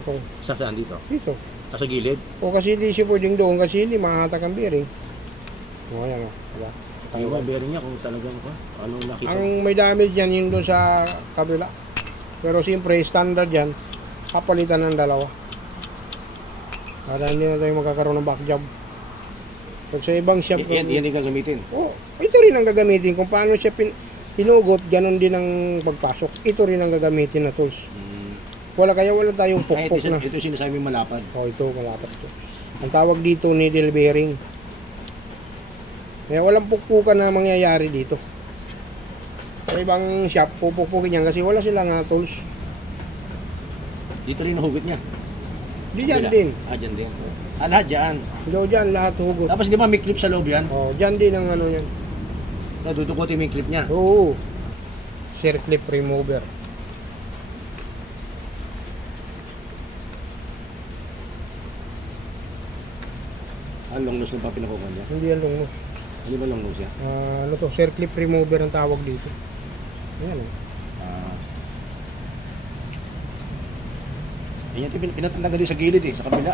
Ito, Saan dito? dito. Sa gilid? O kasi hindi siya pwedeng doon kasi hindi mahatak ang bearing. O yan o. Diba? Tayo ba, bearing niya kung talagang anong nakita mo? Ang may damage yan yung doon sa kabila. Pero siyempre standard yan, kapalitan ng dalawa. Para hindi na tayo magkakaroon ng back job. Pag sa ibang shop, Yan yung gagamitin. oh, ito rin ang gagamitin. Kung paano siya hinugot, ganun din ang pagpasok. Ito rin ang gagamitin na tools. Wala tayong Ay, pukpok na. ito sinasabi malapad. Oh, ito malapad to. Ang tawag dito needle bearing. Kaya walang pukpukan na mangyayari dito. Sa ibang shop, pupukpukin yan kasi wala silang tools. Dito rin nahugot niya. Di dyan Kabila. din. Dyan din. Lahat dyan. Daw dyan, lahat hugot. Tapos di ba may clip sa loob yan? Oh, dyan din ang ano yan. Tutukutin mo yung clip niya. Oo. Circlip remover. Ang long nose na pa pinakuha niya. Hindi yan lungos. Ano ba long nose niya? Ano to? Circlip remover ang tawag dito. Ayan o. Ayan, pinatanda din sa gilid sa kabila.